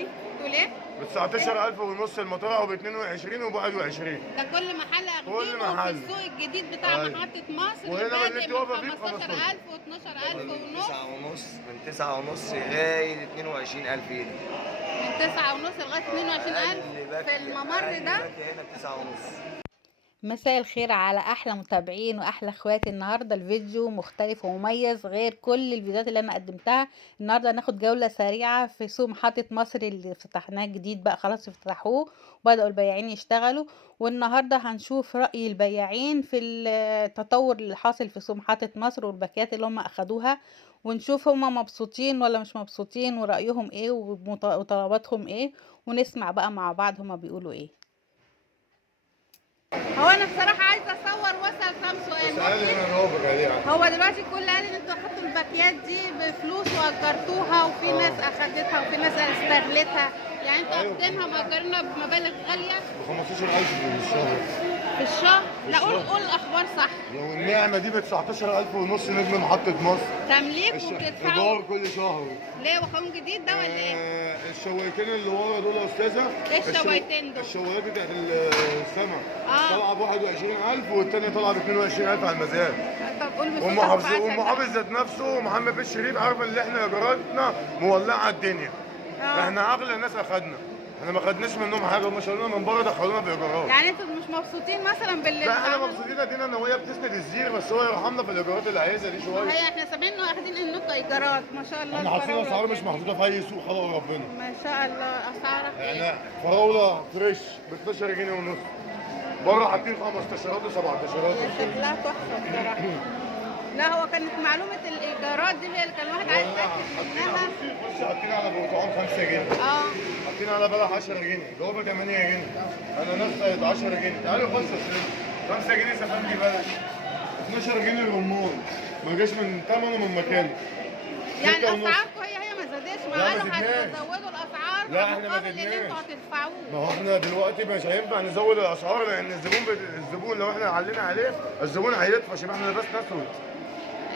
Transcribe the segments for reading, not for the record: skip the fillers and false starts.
تاني تقول ايه؟ ب 19,000 ونص المطرقه وب 22 وب 21. ده كل محل كل اخدينه محل. في السوق الجديد بتاع محطة مصر وهنا بادئ اللي انت من واقفه فيه ب 15,000 و 12,000 ونص. 9 ونص، من 9 ونص لغايه 22,000 جنيه. من 9 ونص لغاية 22,000 في الممر ده. هنا ب 9 ونص. مساء الخير على احلى متابعين واحلى اخواتي. النهارده الفيديو مختلف ومميز غير كل الفيديوهات اللي انا قدمتها. النهارده هناخد جوله سريعه في سوق محطه مصر اللي فتحناه جديد، بقى خلاص افتتحوه وبداوا البياعين يشتغلوا. والنهارده هنشوف راي البياعين في التطور اللي حاصل في سوق محطه مصر والباكيات اللي هم اخدوها، ونشوف هم مبسوطين ولا مش مبسوطين ورايهم ايه وطلباتهم ايه، ونسمع بقى مع بعض هم بيقولوا ايه. هو انا بصراحه عايزه اصور واسال كام سؤال. هو دلوقتي الكل قال ان انتوا اخدتوا الباكيات دي بفلوس واجرتوها، وفي ناس اخدتها وفي ناس استغلتها، يعني انتوا اخدينها مأجرينها بمبالغ غاليه ب 15,000 في الشهر. في الشهر. لا قول الاخبار صح. لو النعمه دي ب 19,000 ونص نجم محطه مصر. تمليك وبتدفعوا ايجار كل شهر. ليه وقانون جديد ده ولا ايه؟ الشوايتين اللي ورا دول يا استاذه. ايه الشوايتين دول؟ الشوايات بتاعت السمك طالعه ب 21,000 والثانيه طالعه ب 22,000 على المزاد. طب قول بصوت والمحافظ ذات نفسه محمد بن شريف عارف ان احنا ايجاراتنا مولعه الدنيا. احنا اغلى ناس اخدنا، احنا ما خدناش منهم حاجه، هم شالونا من بره دخلونا بايجارات. يعني انتوا مش مبسوطين مثلا باللي لا احنا مبسوطين، ادينا ان هي بتسند الزير، بس هو يرحمنا في الايجارات اللي عايزها دي شويه. هي احنا سامعين انه واخدين انكم ايجارات ما شاء الله. احنا حاطين اسعار مش محطوطه في اي سوق، خلق ربنا. ما شاء الله. اسعارك ايه؟ احنا فراوله فريش ب 12 جنيه ونص، بره حاطين 15 و 17. شكلها تحفه بصراحه. لا هو كانت معلومه الايجارات دي هي اللي كان الواحد عايز يتاكد منها. بصي حاطين على برتقال 5 جنيه، حاطين على بلح 10 جنيه، جوافه 8 جنيه، اناناس 10 جنيه. تعالوا خش 5 جنيه سفندي بلد، 12 جنيه الرمان، ما جاش من ثمنه من مكانه. يعني اسعاركم هي ما زادتش، ما قالوا هتزودوا الاسعار. لا احنا ما زدناش اللي انتوا هتدفعوه. ما هو احنا دلوقتي مش هينفع نزود الاسعار، لان الزبون لو احنا علينا عليه الزبون هيدفع، عشان احنا لبسنا اسود.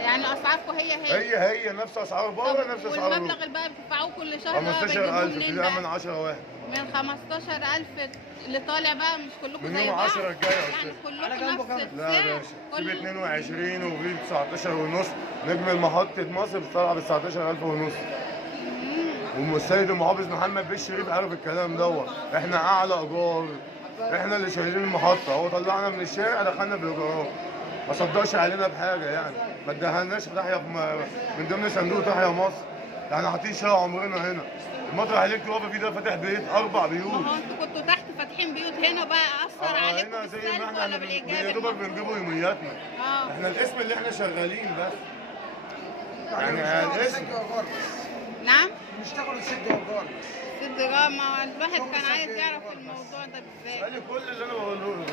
يعني اسعاركم هي نفس اسعار بره، نفس اسعار والمبلغ اللي بقى بتدفعوه كل شهر 15,000 ابتداء من 10 واحد. من 15,000 اللي طالع بقى مش كلكم من زي يوم بعض 10 الجاي يا يعني استاذ. كلكم نفس السعر. لا يا باشا في 22 وفي 19 ونص. نجم محطة مصر بتطلع ب 19,000 ونص. والسيد المحافظ محمد بن شريف عارف الكلام دوت. احنا اعلى ايجار، احنا اللي شايلين المحطة، هو طلعنا من الشارع دخلنا بالايجارات. ما صدقش علينا بحاجة يعني، ما ادهالناش تحيا من ضمن صندوق تحيا مصر. احنا حاطين شارع عمرنا هنا. المطرح اللي انت واقفه فيه ده فاتح بيت 4 بيوت. ما هو انتوا كنتوا تحت فاتحين بيوت هنا بقى، اثر عليكم هنا زي ما بالسلب ولا بالايجاب؟ يا دوبك بنجيبوا يومياتنا. احنا الاسم اللي احنا شغالين بس. يعني الاسم. نعم؟ بنشتغلوا ست ايجار. ست ايجار. ما الواحد كان عايز يعرف الموضوع ده ازاي. قال لي كل اللي انا بقوله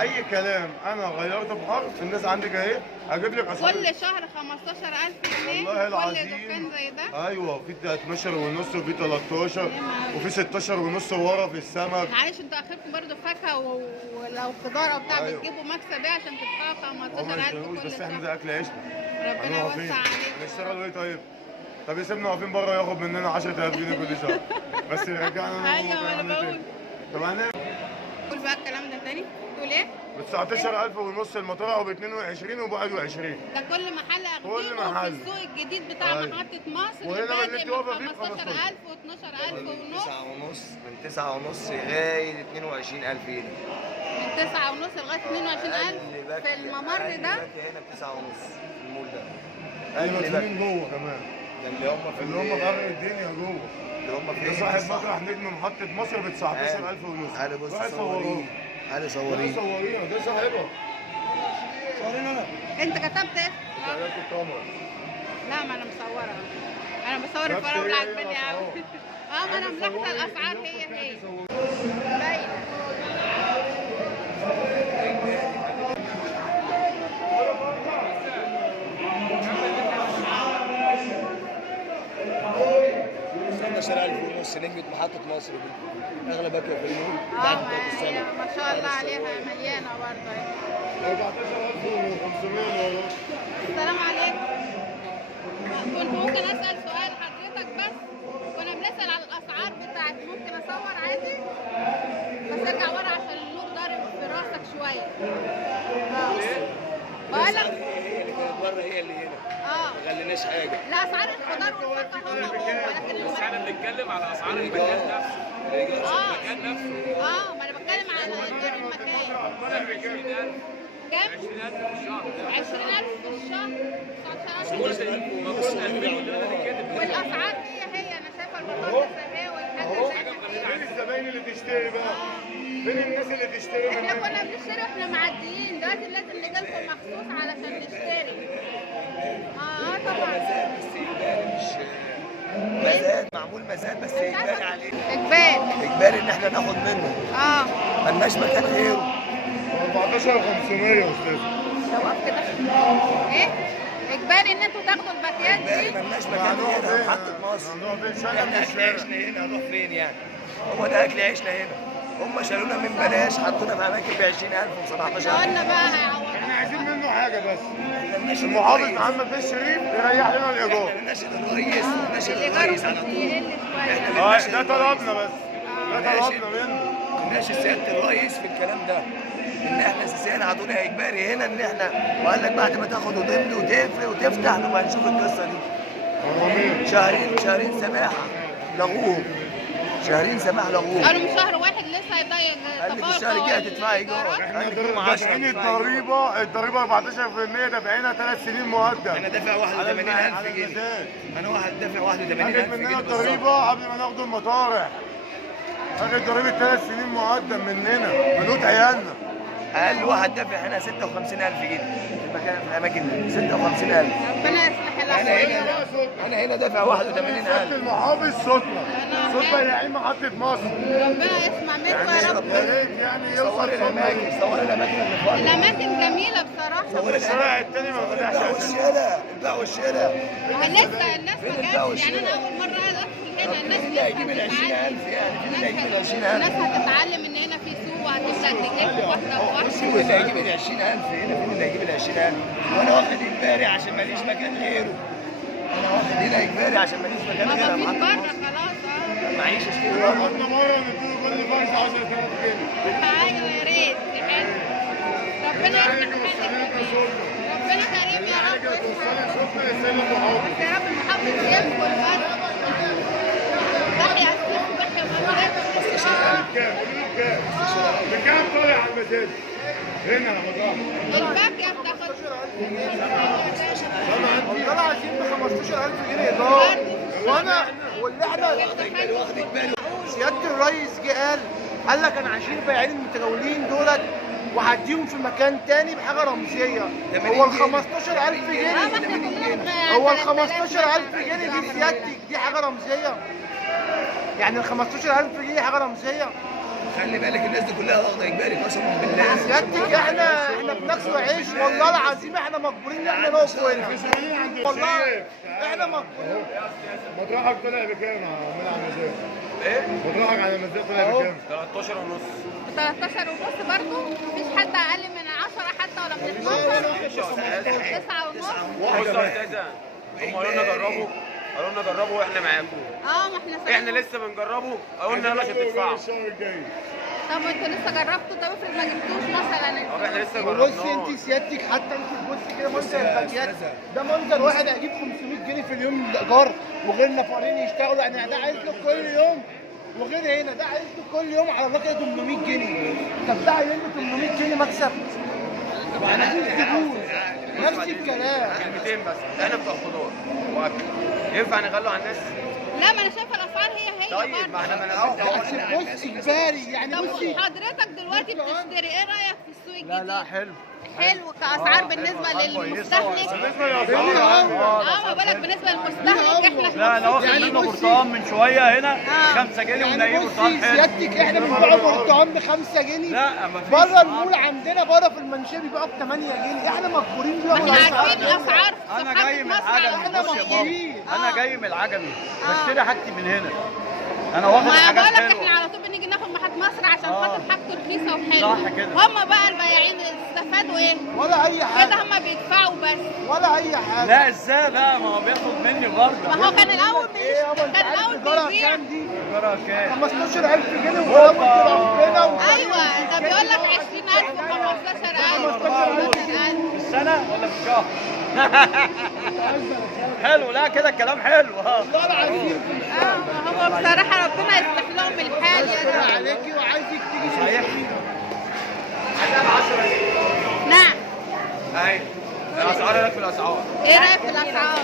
اي كلام انا غيرته بحرف، الناس عندك اهي هجيب لك اسعار كل شهر 15,000 جنيه والله العظيم. كل دكان زي ده. ايوه في 12 ونص وفي 13 وفي 16 ونص ورا في السمك. معلش انتوا اخركم برضه فاكهه ولو خضار او بتاع بتجيبوا مكسب ايه عشان تدفعوا 15,000 كل بس احنا شهر؟ ده اكل عيشنا. ربنا يوسع عليك. نشتغل ايه طيب؟ طب يسيبنا واقفين بره ياخد مننا 10,000 جنيه كل شهر بس يرجعنا. ايوه انا بقول. طب هنعمل قول بقى الكلام ده تاني. تقول ايه؟ ب 19,000 ونص المطرقه وب 22 وب 21. ده كل محل اخدينه في السوق الجديد بتاع محطة مصر وهنا بادئ اللي من واقفه فيه 15,000 و 12,000 ونص. 9 ونص، من 9 ونص لغايه 22,000 جنيه. من 9 ونص لغايه 22,000 في الممر ده. هنا ب 9 ونص في المول ده. المسؤولين جوه كمان، ده اللي هم في اخر الدنيا جوه. اللي هم في ده صاحب مطرح نجم محطة مصر ب 19,000 ونص. تعالى بص روح صوريه. تعالى صوريه. صورينا ده صاحبها. صورينا انا. انت كتبت ايه؟ شغلت الكاميرا. لا ما انا مصوره. انا بصور الفراوله عجباني قوي. ما انا ملاحظه الاسعار هي باينه. ونص نجمة محطة مصر دي أغلى باكية في المول بعد بتاعت السنة. ما شاء الله عليها مليانة برضه. 14,500 السلام عليكم. كنت ممكن أسأل سؤال حضرتك بس؟ كنا بنسأل على الأسعار بتاعت اصور عادي بس ارجع ورا عشان النور ضارب في راسك شويه. بقول لك هي اللي كانت بره هي اللي هنا. ما غليناش حاجه. لا اسعار الخضار والفاكهه هو لكن بس احنا بنتكلم على اسعار المكان نفسه. المكان نفسه. ما انا بتكلم على ايجار المكان. 20000 كام؟ 20000 في الشهر. 20000 في الشهر. 19,000 والاسعار هي انا شايفه البطاطس اهي والحاجه فين الزباين اللي تشتري بقى؟ فين الناس اللي تشتري احنا منك؟ كنا بنشتري واحنا معديين، دلوقتي لازم نجي لكم مخصوص علشان نشتري. طبعا بس اجباري مش مزاد، معمول مزاد بس اجباري عليه. اجباري ان احنا ناخد منه. ملناش مكان غيره. 14500 يا استاذ. توقف كده. ايه؟ اجباري ان انتوا تاخدوا الباكيات دي. ملناش مكان غيره في محطة مصر. احنا اكل عيشنا هنا هنروح فين يعني؟ هو ده اكل عيشنا هنا. هم شالونا من بلاش حطونا في اماكن ب 20000 و 17000. قلنا بقى هيعوضوا. احنا عايزين منه حاجه بس. المحافظ محمد بن شريف يريح لنا الايجار. احنا ناشد الرئيس وناشد الرئيس على طول. يقل شويه. ده طلبنا بس. ده طلبنا منه. ناشد سياده الرئيس في الكلام ده. ان احنا اساسيا عطونا اجباري هنا ان احنا وقال لك بعد ما تاخد وتملي وتقفل وتفتح نبقى نشوف القصه دي. شهرين سماحه لغوهم. شهرين سماح لغوهم. قالوا من شهر واحد لسه هيضايق. قال لك الشهر الجاي هتدفعي ايجار. احنا دافعين الضريبه 14% دافعينها 3 سنين مقدم. انا دافع 81000 جنيه. انا واحد دافع 81000 اخد جنيه مننا بالظبط. الضريبه قبل ما ناخد المطارح. اخد ضريبه 3 سنين مقدم مننا بنوت عيالنا. اقل واحد دافع هنا 56000 جنيه في المكان في الاماكن دي 56000. ربنا يصلح الاحوال. انا هنا دافع 81000. المحافظ صوتنا بياعين محطه مصر. ربنا يسمع منكم يا رب. يا ريت يعني يوصل صور الاماكن اللي فوق. الاماكن جميله بصراحه. الشارع التاني ما فتحش. البيع والشراء. لسه الناس ما جاتش يعني. انا اول مره ادخل هنا الناس اللي هيجيب ال 20000 يعني في اللي هيجيب ال 20000. الناس هتتعلم ان هنا في سوق وهتبدا تجيب واحده بصي بواحده. اللي هيجيب ال 20000 هنا فين اللي هيجيب ال 20000 وانا واخد اجباري عشان ماليش مكان غيره. انا واخد هنا اجباري عشان ماليش مكان ما غيره. فيش بره خلاص. معيش اشتري قلنا مره نديله كل فرد 10000 جنيه. ايوه يا ريت حلو. ربنا يسلمك. ربنا كريم يا رب. بس يا رب المحافظ ينقل بس. تحيا السيف وتحيا بكام طالع على المزاد؟ هنا رمضان. الباكيه بتاخد والله عايزين ب 15000 جنيه ايجار. وانا واللي احنا سياده الرئيس جه قال لك انا عايشين البياعين المتجولين دولت وهديهم في مكان تاني بحاجه رمزيه. هو ال 15000 جنيه هو ال 15000 جنيه دي سيادتك دي حاجه رمزيه؟ يعني ال 15000 جنيه حاجه رمزيه؟ خلي بالك الناس دي كلها واخده اجباري قسما بالله. سيادتك احنا بناكل عيش والله العظيم احنا مجبورين ان احنا نقف هنا. والله احنا مجبورين. مطرحك طلع بكام يا عم على المزاد؟ ايه؟ مطرحك على المزاد طلع بكام؟ 13 ونص. 13 ونص برضه. مفيش حد اقل من 10 حتى ولا من 12. 9 ونص. بص يا استاذه هم قالوا لنا جربوا واحنا معاكم. ما احنا لسه بنجربه قلنا يلا عشان تدفعوا. الشهر الجاي. طب انتوا لسه جربتوا؟ طب افرض ما جبتوش مثلا. طب احنا لسه بصي جربناه. انت سيادتك حتى انت تبصي كده منظر الباكيات ده منظر واحد هيجيب 500 جنيه في اليوم الايجار وغير نفرين يشتغلوا. يعني ده عايز له كل يوم وغير هنا ده عايز له كل يوم على الله كده 800 جنيه. طب ده عايز له 800 جنيه مكسب. يعني مفيش زبون. نفس الكلام. كلمتين بس احنا بتوع خضار واكل ينفع نغلوا على الناس؟ لا ما انا شايفه الاسعار هي طيب ما برضه. احنا بص اجباري يعني طب بصي حضرتك دلوقتي بتشتري ايه رايك في السوق الجديد؟ لا حلو. حلو كاسعار بالنسبه للمستهلك. بالنسبه للاسعار ما بالك بالنسبه للمستهلك احنا لا انا واخد يعني منه بصي- برتقال من شويه هنا آه. 5 جنيه يعني ونلاقيه برتقال بصي حلو. سيادتك احنا بنبيع برتقال ب 5 جنيه. لا مفيش. بره المول عندنا بره في المنشيه بيبيعوا ب 8 جنيه. احنا مجبورين ما احنا نبيع عارفين الاسعار في انا صفحات جاي من مصر العجمي احنا بص يا مجبورين. بابا انا جاي من العجمي آه. بشتري حاجتي من هنا. انا واخد ما حاجات بقولك حلوه. احنا على طول بنيجي ناخد محط مصر عشان خاطر حاجته ورخيصه وحلوه. صح كده. هم بقى البياعين استفادوا ايه؟ ولا اي حاجه كده هم بيدفعوا بس. ولا اي حاجه. لا ازاي بقى، ما هو بياخد مني برضه. ما هو كان الاول كان الاول بيبيع. الجرة كام؟ 15000 جنيه وكلام ربنا ايوه ده بيقول لك 20000 و15000 في السنة ولا في الشهر؟ حلو، لا كده الكلام حلو. والله العظيم هو بصراحه ربنا يصلح لهم الحال يا رب. عليكي وعايزك تيجي صحيح. نعم. ايوه الاسعار هناك في الاسعار. ايه رايك في الاسعار؟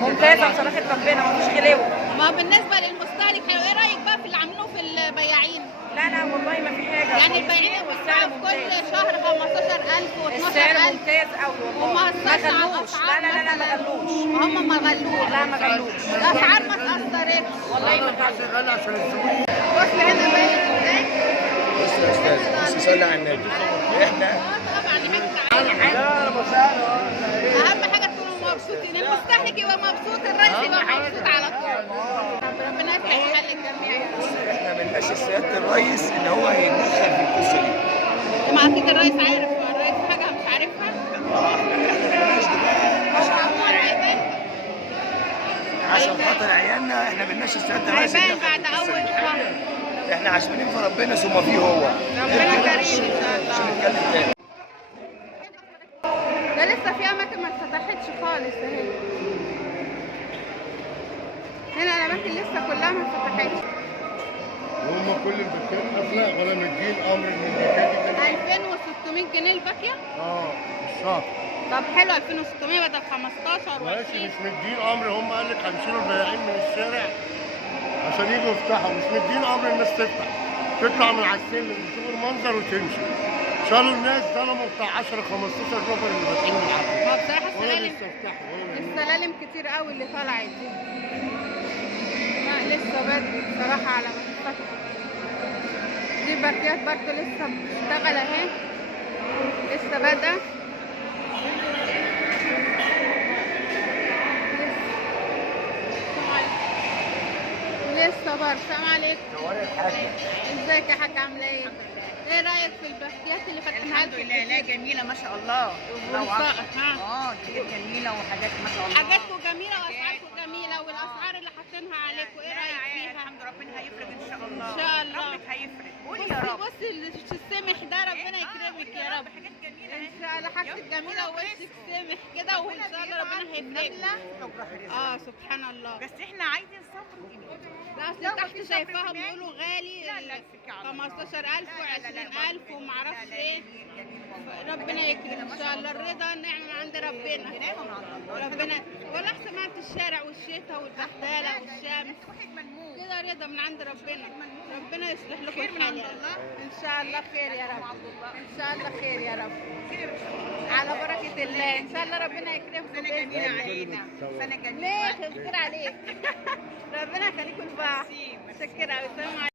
ممتازه بصراحه ربنا، مفيش غلاوه. ما بالنسبه للمستهلك حلو. ايه رايك بقى في اللي عاملينه في البياعين؟ لا والله ما في حاجه. يعني البياعين بيدفعوا كل شهر 15000 و12000. السعر ممتاز قوي والله. وما ما أثرش على غلوش. الأسعار لا ما غلوش. هم ما غلوش. لا ما غلوش. الاسعار ما اتاثرتش والله ما غلوش. غالي عشان الزبون. بص هنا باين ازاي. بص يا استاذ، بص صلي على النبي. احنا طبعا لا مساء. اهم حاجه تكونوا مبسوطين، المستهلك يبقى مبسوط، الرئيس يبقى مبسوط على طول. ربنا يفتح حل الجميع يا رب. احنا بنناشد سياده الرئيس ان هو يتدخل في القصه دي. ما اكيد الرئيس عارف، الرئيس حاجه مش عارفها. عشان خاطر عيالنا احنا بنناشد سياده الرئيس هيبان يتدخل بعد في القصة اول دي. شهر. احنا عشمانين في ربنا ثم فيه هو. ربنا كريم ان شاء مش الله. هنتكلم تاني. ده لسه في اماكن ما اتفتحتش خالص اهي. هنا الاماكن لسه كلها ما اتفتحتش. هم كل الدكان قافله ولا مدين امر من الدكان 2600 جنيه الباكيه. الشهر. طب حلو 2600 بدل 15 ماشي، و20. مش مدين امر، هم قال لك هنشيلوا البياعين من الشارع عشان يجوا يفتحوا، مش مدين امر الناس تفتح، تطلع من على السلم تشوف المنظر وتمشي. شالوا الناس ظلموا بتاع 10 15 نفر اللي فاتحين الحفله. ما بصراحه ولا السلالم لسه فتحوا ولا نعملوا. السلالم كتير قوي اللي طلعت دي. لا لسه بدري بصراحه على ما تتفتح. دي باكيات برضه لسه بتشتغل اهي، لسه بادئه. لسه برضه. السلام عليكم. ازيك يا حاجه، عامله ايه؟ ايه رايك في الباكيات اللي فاتحينها؟ الحمد لله. لا جميله ما شاء الله. حاجات جميله وحاجات ما شاء الله. حاجاتكم جميله واسعاركم جميله، والاسعار اللي حاطينها عليكم ايه رايك فيها؟ الحمد لله ربنا هيفرج ان شاء الله. ان شاء الله. ربك هيفرج. قولي يا رب. بصي السمح ده ربنا يكرمك يا رب. حاجات جميله. ان شاء الله حاجتك جميله ووشك سامح كده، وان شاء الله ربنا هيكرمك. سبحان الله. بس احنا عايزين صبر. لا اصل تحت شايفاها بيقولوا غالي 15000 و20000 ومعرفش ايه. ربنا يكرم ان شاء الله. الرضا نعمه من عند ربنا. ربنا ولا احسن ما في الشارع والشتاء والبهدله والشمس كده، رضا من عند ربنا. ربنا يصلح لكم الحال يا رب. ان شاء الله خير يا رب. ان شاء الله خير يا رب. على بركه الله ان شاء الله ربنا يكرمكم باذن الله. سنه جميله. ليه خير عليك. ربنا يخليكم لبعض. شكرا.